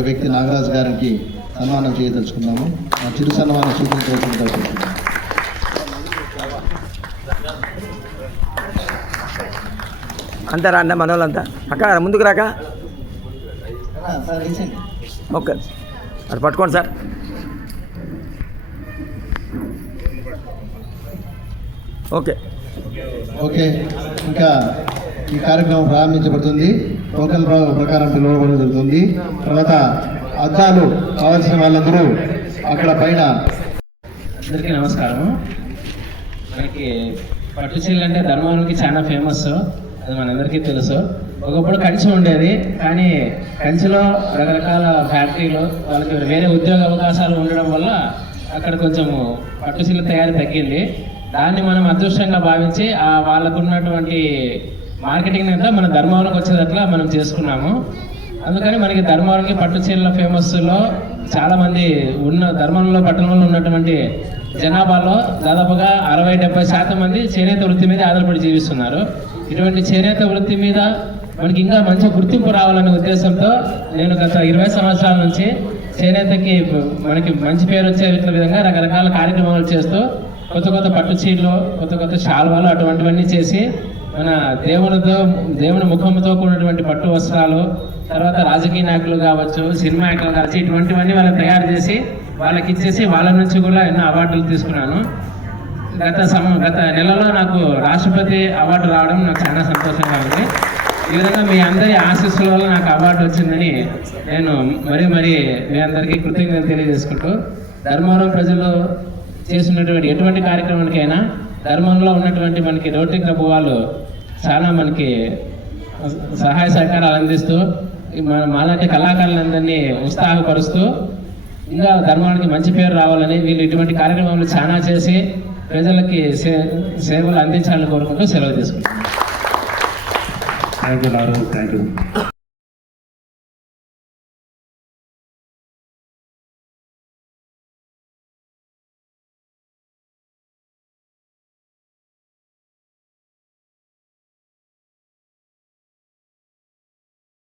వ్యక్తి నాగరాజు గారికి సన్మానం చేయదలుచుకున్నాము. చిరు సన్మానం చూపించవలసిందిగా కోరుతున్నాము. అంతా రా అన్న మన వాళ్ళంతా అక్క ముందుకు రాక? ఓకే. అది పట్టుకోండి సార్. ఓకే. ఓకే. ఇంకా ఈ కార్యక్రమం ప్రారంభించబడుతుంది. టోకన్ ప్రకారం పిలువబడి జరుగుతుంది. తర్వాత అద్దాలు కావాల్సిన వాళ్ళందరూ అక్కడ పైన అందరికీ నమస్కారం మనకి పట్టు చీరలు అంటే ధర్మానికి చాలా ఫేమస్. అది మనందరికీ తెలుసు. ఒకప్పుడు కంచి ఉండేది కానీ కంచిలో రకరకాల ఫ్యాక్టరీలు వాళ్ళకి వేరే ఉద్యోగ అవకాశాలు ఉండడం వల్ల అక్కడ కొంచెం పట్టు చీరల తయారీ తగ్గింది. దాన్ని మనం అదృష్టంగా భావించి ఆ వాళ్ళకు ఉన్నటువంటి మార్కెటింగ్ అంతా మన ధర్మవరంకి వచ్చేటట్లా మనం చేసుకున్నాము. అందుకని మనకి ధర్మవరంకి పట్టు చీరల ఫేమస్లో చాలామంది ఉన్న ధర్మంలో పట్టణంలో ఉన్నటువంటి జనాభాలో దాదాపుగా అరవై డెబ్బై శాతం మంది చేనేత వృత్తి మీద ఆధారపడి జీవిస్తున్నారు. ఇటువంటి చేనేత వృత్తి మీద మనకి ఇంకా మంచి గుర్తింపు రావాలనే ఉద్దేశంతో నేను గత ఇరవై సంవత్సరాల నుంచి చేనేతకి మనకి మంచి పేరు వచ్చే విధంగా రకరకాల కార్యక్రమాలు చేస్తూ కొత్త కొత్త పట్టు చీరలు కొత్త కొత్త శాల్వాలు అటువంటివన్నీ చేసి మన దేవునితో దేవుని ముఖంతో కూడినటువంటి పట్టు వస్త్రాలు తర్వాత రాజకీయ నాయకులు కావచ్చు సినిమా యాక్టర్లు కావచ్చు ఇటువంటివన్నీ వాళ్ళని తయారు చేసి వాళ్ళకి ఇచ్చేసి వాళ్ళ నుంచి కూడా ఎన్నో అవార్డులు తీసుకున్నాను. గత సమ గత నెలలో నాకు రాష్ట్రపతి అవార్డు రావడం నాకు చాలా సంతోషంగా ఉంది. ఈ విధంగా మీ అందరి ఆశీస్సుల వల్ల నాకు అవార్డు వచ్చిందని నేను మరీ మరీ మీ అందరికీ కృతజ్ఞతలు తెలియజేసుకుంటూ ధర్మవరం ప్రజలు చేసినటువంటి ఎటువంటి కార్యక్రమానికైనా ధర్మంలో ఉన్నటువంటి మనకి రోటి క్లబ్ వాళ్ళు చాలా మనకి సహాయ సహకారాలు అందిస్తూ మన మాలాంటి కళాకారులందరినీ ఉత్సాహపరుస్తూ ఇంకా ధర్మానికి మంచి పేరు రావాలని వీళ్ళు ఇటువంటి కార్యక్రమాలు చాలా చేసి ప్రజలకి సే సేవలు అందించాలని కోరుకుంటూ సెలవు తీసుకుంటాం థ్యాంక్ యూ థ్యాంక్ యూ